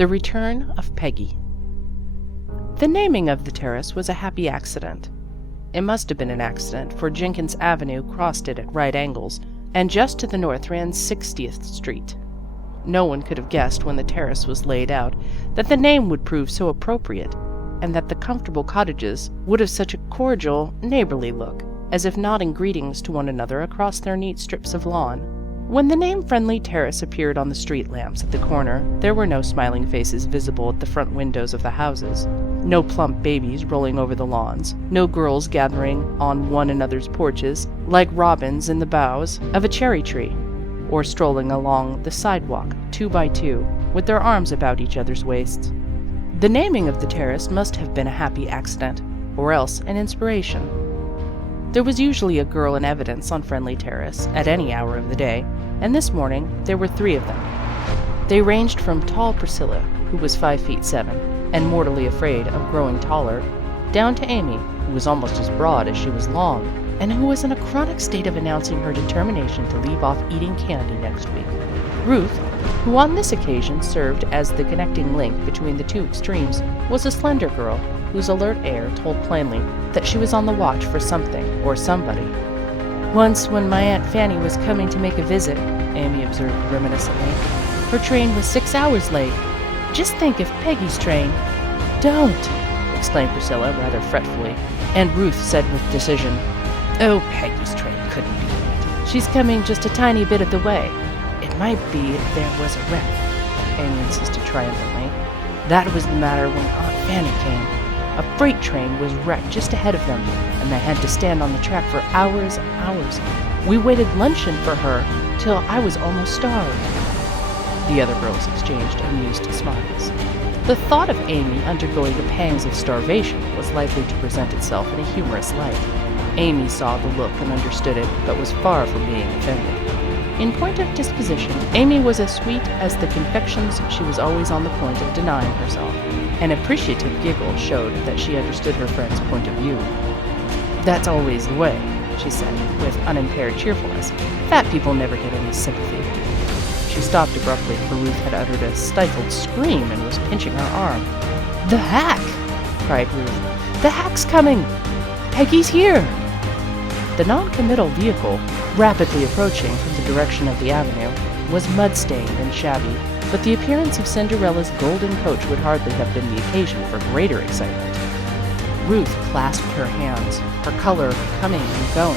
The return of Peggy. The naming of the terrace was a happy accident. It must have been an accident, for Jenkins Avenue crossed it at right angles, and just to the north ran 60th Street. No one could have guessed when the terrace was laid out that the name would prove so appropriate, and that the comfortable cottages would have such a cordial, neighborly look, as if nodding greetings to one another across their neat strips of lawn. When the name Friendly Terrace appeared on the street lamps at the corner, there were no smiling faces visible at the front windows of the houses, no plump babies rolling over the lawns, no girls gathering on one another's porches like robins in the boughs of a cherry tree, or strolling along the sidewalk 2 by 2 with their arms about each other's waists. The naming of the terrace must have been a happy accident, or else an inspiration. There was usually a girl in evidence on Friendly Terrace at any hour of the day, and this morning there were 3 of them. They ranged from tall Priscilla, who was 5'7" and mortally afraid of growing taller, down to Amy, who was almost as broad as she was long, and who was in a chronic state of announcing her determination to leave off eating candy next week. Ruth, who on this occasion served as the connecting link between the 2 extremes, was a slender girl whose alert air told plainly that she was on the watch for something or somebody. "Once, when my Aunt Fanny was coming to make a visit," Amy observed reminiscently, "her train was 6 hours late. Just think if Peggy's train—" "Don't!" exclaimed Priscilla rather fretfully, and Ruth said with decision, "Oh, Peggy's train couldn't be late. She's coming just a tiny bit of the way. It might be if there was a wreck," Amy insisted triumphantly. "That was the matter when Aunt Fanny came. A freight train was wrecked just ahead of them, and they had to stand on the track for hours and hours. We waited luncheon for her till I was almost starved." The other girls exchanged amused smiles. The thought of Amy undergoing the pangs of starvation was likely to present itself in a humorous light. Amy saw the look and understood it, but was far from being offended. In point of disposition, Amy was as sweet as the confections she was always on the point of denying herself. An appreciative giggle showed that she understood her friend's point of view. "That's always the way," she said, with unimpaired cheerfulness. "Fat people never get any sympathy." She stopped abruptly, for Ruth had uttered a stifled scream and was pinching her arm. "The hack!" cried Ruth. "The hack's coming! Peggy's here!" The non-committal vehicle, rapidly approaching from the direction of the avenue, was mud-stained and shabby, but the appearance of Cinderella's golden coach would hardly have been the occasion for greater excitement. Ruth clasped her hands, her color coming and going.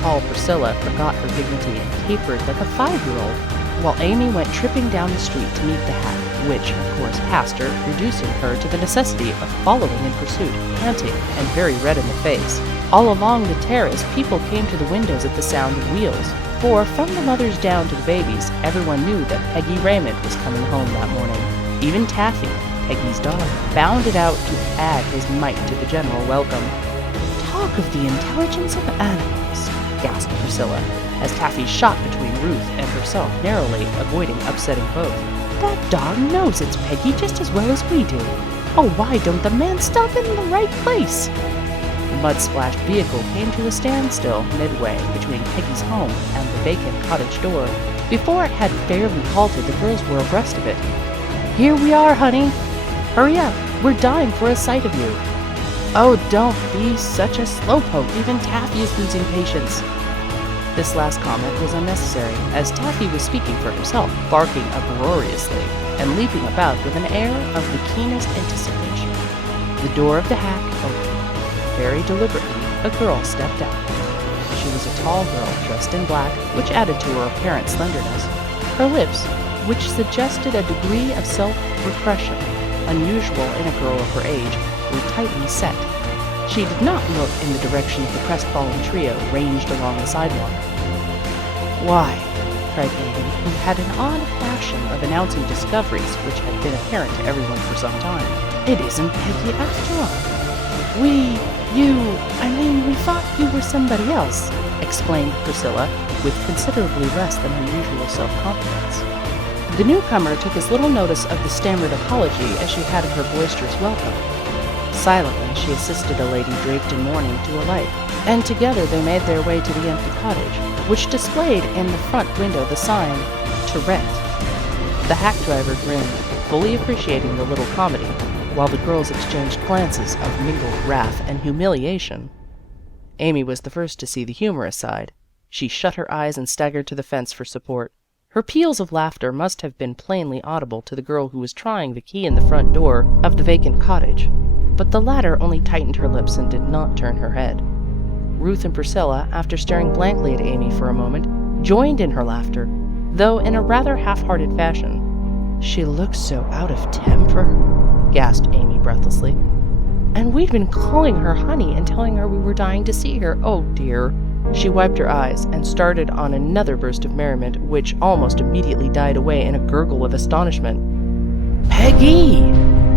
Tall Priscilla forgot her dignity and capered like a 5-year-old, while Amy went tripping down the street to meet the hack, which, of course, passed her, reducing her to the necessity of following in pursuit, panting and very red in the face. All along the terrace, people came to the windows at the sound of wheels, for from the mothers down to the babies, everyone knew that Peggy Raymond was coming home that morning. Even Taffy, Peggy's dog, bounded out to add his mite to the general welcome. "Talk of the intelligence of animals," gasped Priscilla, as Taffy shot between Ruth and herself, narrowly avoiding upsetting both. "That dog knows it's Peggy just as well as we do. Oh, why don't the man stop in the right place?" The mud-splashed vehicle came to a standstill midway between Peggy's home and the vacant cottage door. Before it had fairly halted, the girls were abreast of it. "Here we are, honey. Hurry up. We're dying for a sight of you." "Oh, don't be such a slowpoke. Even Taffy is losing patience." This last comment was unnecessary, as Taffy was speaking for himself, barking uproariously and leaping about with an air of the keenest anticipation. The door of the hack opened. Very deliberately, a girl stepped out. She was a tall girl dressed in black, which added to her apparent slenderness. Her lips, which suggested a degree of self-repression unusual in a girl of her age, were tightly set. She did not look in the direction of the crestfallen trio ranged along the sidewalk. "Why," cried Amy, who had an odd fashion of announcing discoveries which had been apparent to everyone for some time, "it isn't Peggy after all." We thought you were somebody else," explained Priscilla, with considerably less than her usual self-confidence. The newcomer took as little notice of the stammered apology as she had of her boisterous welcome. Silently, she assisted a lady draped in mourning to alight, and together they made their way to the empty cottage, which displayed in the front window the sign, "To Rent." The hack driver grinned, fully appreciating the little comedy, while the girls exchanged glances of mingled wrath and humiliation. Amy was the first to see the humorous side. She shut her eyes and staggered to the fence for support. Her peals of laughter must have been plainly audible to the girl who was trying the key in the front door of the vacant cottage, but the latter only tightened her lips and did not turn her head. Ruth and Priscilla, after staring blankly at Amy for a moment, joined in her laughter, though in a rather half-hearted fashion. "She looks so out of temper," gasped Amy breathlessly. "And we'd been calling her honey and telling her we were dying to see her. Oh, dear." She wiped her eyes and started on another burst of merriment, which almost immediately died away in a gurgle of astonishment. "Peggy!"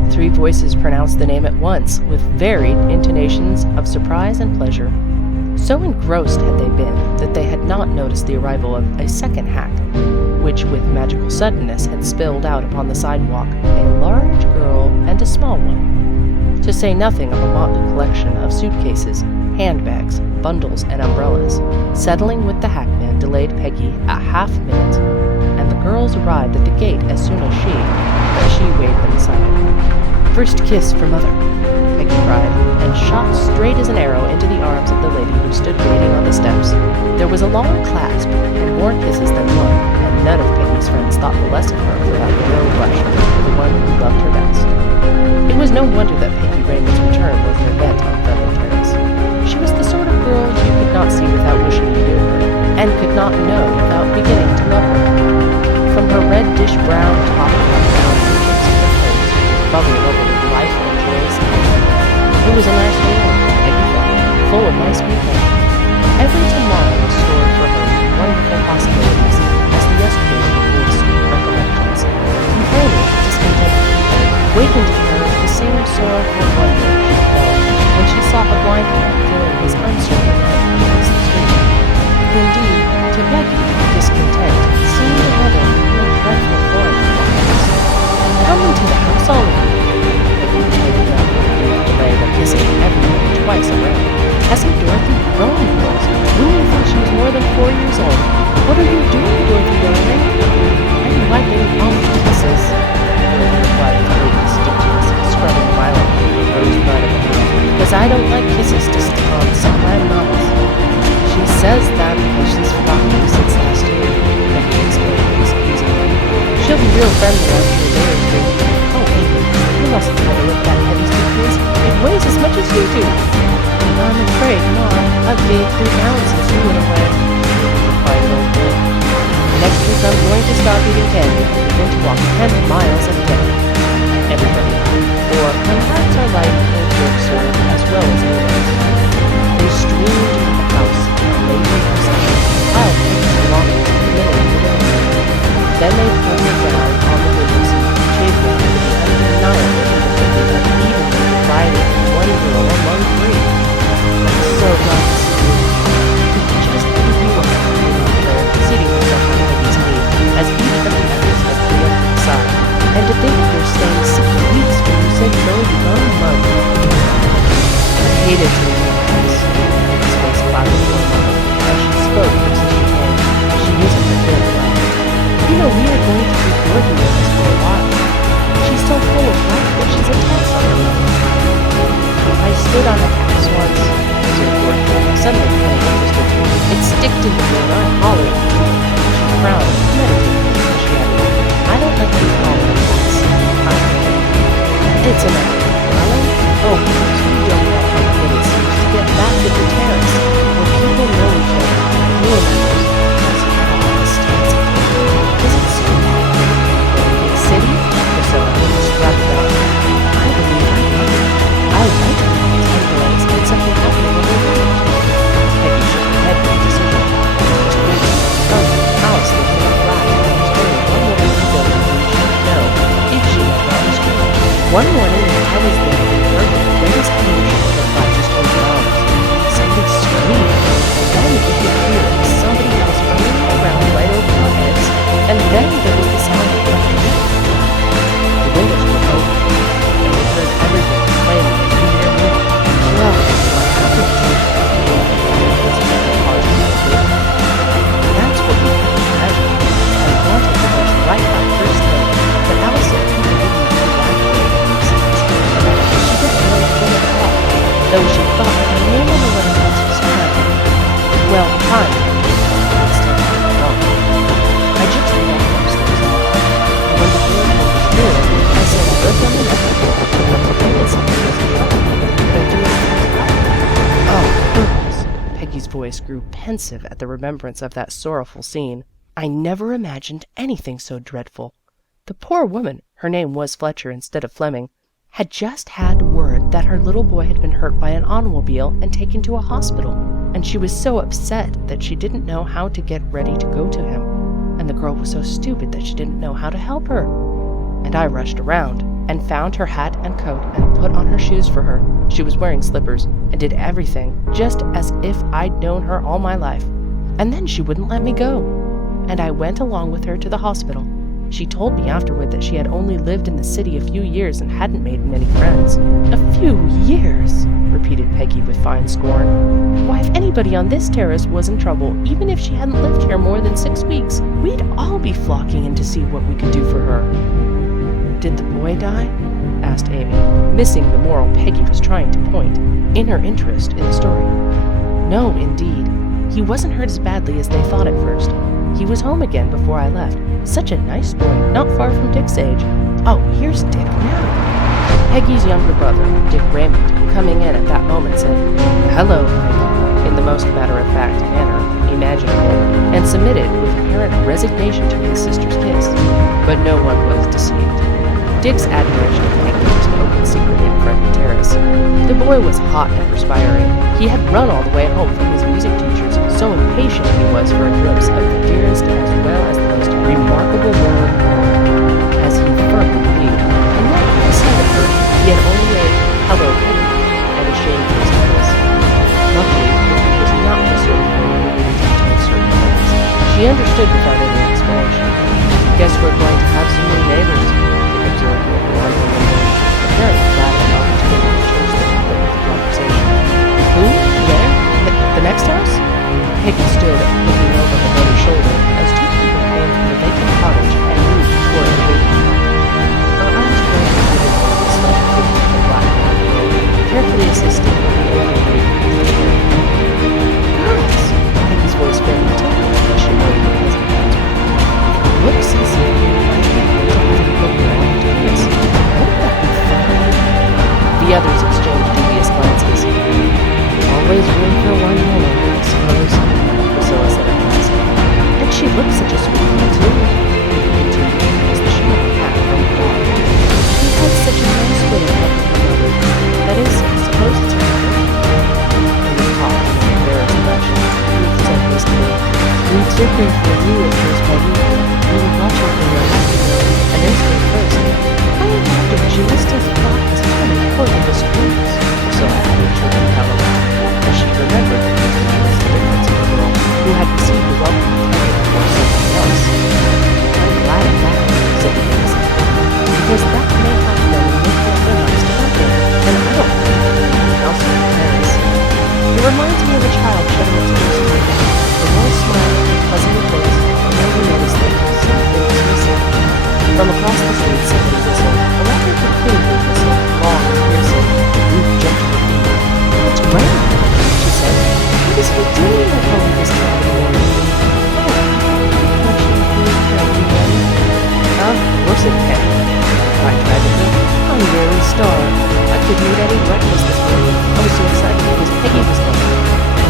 3 voices pronounced the name at once, with varied intonations of surprise and pleasure. So engrossed had they been that they had not noticed the arrival of a second hack, which with magical suddenness had spilled out upon the sidewalk, a large girl and a small one, to say nothing of a motley collection of suitcases, handbags, bundles, and umbrellas. Settling with the hackman delayed Peggy a half-minute, and the girls arrived at the gate as soon as she waved them aside. "First kiss for Mother," Peggy cried, and shot straight as an arrow into the arms of the lady who stood waiting on the steps. There was a long clasp, and more kisses than one, and none of Peggy's friends thought the less of her for that real blush for the one who loved her best. It was no wonder that Peggy Raymond's return was an event on Friendly Terrace. She was the sort of girl you could not see without wishing you knew her, and could not know without beginning to love her. From her reddish brown top down to the tips of her toes, bubbling over with life and joyous energy. It was a nice world, Peggy thought, full of nice people. Every tomorrow was stored for her with wonderful possibilities, as the yesterday were full of sweet recollections. Complaining, discontented people wakened in her the same sorrowful wonder she felt when she saw a blind man filling his uncertain head across the street. Indeed, to Peggy, discontent seemed another more dreadful form of blindness. "Come into the house, all of you," Peggy taken up with a brief delay of kissing everybody twice around. "Hasn't Dorothy grown, girls? Wouldn't you think she was more than 4 years old? What are you doing, Dorothy, darling?" "I'm wiping off the kisses," Dorothy replied with great distinctness, scrubbing violently the rosebud of her mouth, "because I don't like kisses to stick on some of my mouths." "She says that because she's forgotten you since last year," Becky explained excusingly. "She'll be real friendly after a day or 2. Oh, Amy, you mustn't try to lift that heavy suitcase. It weighs as much as you do." "I'm afraid not. I've gained 3 pounds since you went away," replied old girl. "Next week I'm going to stop eating candy and begin to walk 10 miles a day." Everybody laughed, for when hearts are light, their jokes serve as well as others. They streamed into the house, laid in procession, piled Peggy's belongings in the middle of the room. Then they threw her down on the window seat, chaffing over the undeniable difficulty of even dividing one girl among 3. "I'm so glad to see you. Just who you are," Amy declared, seating herself on Peggy's knee, as each of the others had preempted the side. "And to think of your staying 6 weeks when you said you'd only be gone a month." "I hated to leave the house." Peggy's face clouded for a moment, as she spoke her sister's name. She isn't very well. "You know, we are going to keep Dorothy with us for a while. She's so full of life that she's a test on her own." "I stood on a house once," observed Dorothy, suddenly becoming interested. "It sticked in me and I hollered." She frowned and meditated as she added, "I don't like to be called a house. It's an hour, darling. Oh, please, you don't know how good it seems to get back to the terrace, where people know each other, me and others. Is it so bad? Big city?" Priscilla almost rapped out. "I believe I like it. I like it because I realize that something happening over there." Peggy shook her head with decision. "To me, house lived in a flat, and there was only one woman in the building who should know if she had not the street. One morning when I was there, we heard the greatest commotion in the flat just over ours. Somebody screamed, and then we could hear somebody else running around right over our heads, and then there was the sound of electricity. The windows were open, and we heard everything plainly as we near me. Well, what happened to me? That's what we couldn't imagine. I wanted to rush right out first thing, but Alice said people would though she thought the name of the little house was Peggy. Well, time I just realized there was a knock. When the door was through, I said I lived on the next floor, and something was Oh, goodness. Peggy's voice grew pensive at the remembrance of that sorrowful scene. I never imagined anything so dreadful. The poor woman, her name was Fletcher instead of Fleming, had just had word that her little boy had been hurt by an automobile and taken to a hospital, and she was so upset that she didn't know how to get ready to go to him, and the girl was so stupid that she didn't know how to help her. And I rushed around and found her hat and coat and put on her shoes for her. She was wearing slippers and did everything just as if I'd known her all my life. And then she wouldn't let me go, and I went along with her to the hospital. She told me afterward that she had only lived in the city a few years and hadn't made many friends. A few years, repeated Peggy with fine scorn. Why, if anybody on this terrace was in trouble, even if she hadn't lived here more than 6 weeks, we'd all be flocking in to see what we could do for her. Did the boy die? Asked Amy, missing the moral Peggy was trying to point, in her interest in the story. No, indeed. He wasn't hurt as badly as they thought at first. He was home again before I left. Such a nice boy, not far from Dick's age. Oh, here's Dick now. Peggy's younger brother, Dick Raymond, coming in at that moment, said, "Hello, Peggy," in the most matter-of-fact manner imaginable, and submitted with apparent resignation to his sister's kiss. But no one was deceived. Dick's admiration of Peggy was an open secret in Friendly Terrace. The boy was hot and perspiring. He had run all the way home from his music teachers, so impatient he was for a glimpse of the dearest as well as the most remarkable girl in the world, as he firmly believed. And yet, at the sight of her, he had only a "hello, Peggy," and a shame for his face. Luckily, Peggy was not the sort of girl who would dictate certain things. She understood without any explanation. "Guess we're going to have some new neighbors," Dick observed with a wonderful window, apparently glad of an opportunity to change the topic of the conversation. "Who? Where? The next house?" Peggy stood looking over her brother's shoulder as two people came from the vacant cottage and moved toward the baby. Her arms were included in the slight figure of the black girl, carefully assisting the older lady with the chair. "Girls!" Peggy's voice fairly tinkled as she made the pleasant answer. "Looks as if you might be able to have a look around to this. Wouldn't that be fun?" The others exchanged dubious glances. "Always room for one woman, I suppose," Priscilla said at last. "And she looks such a sweet girl, too," Peggy continued, as the shimmer of hat from the bar. "She has such a nice way of loving her mother. That is, I suppose it's her mother." In a cough and an embarrassed blush, Ruth said hastily, "We'd certainly for you at first, Peggy. We were watching for your happy girl, and instant first. I wonder what she must have thought as fun and important as schools," Priscilla added, chirping Helen, as she remembered the continuous difference of the girl who had received the welcome of Peggy before something else. "I'm glad of that," said the innocent, "because that may help them make their memories together, and I don't think anything else in the terrace. It reminds me of a child shedding its first tear. The boy smiled and pleasantly close, and then we noticed that something was missing." From across the street, somebody whistled, a rather peculiar whistle, long and piercing. Ruth jumped to her feet. "It's Graham," she said. "What is he doing at home this time of the morning?" "Oh, watching the friend again." "Of course it can," replied privately. "I'm really starved. I couldn't eat any breakfast this morning. I was so excited because Peggy was coming.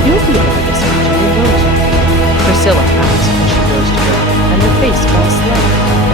You'll be over this afternoon, won't you?" Priscilla asked as she rose to go, and her face fell slightly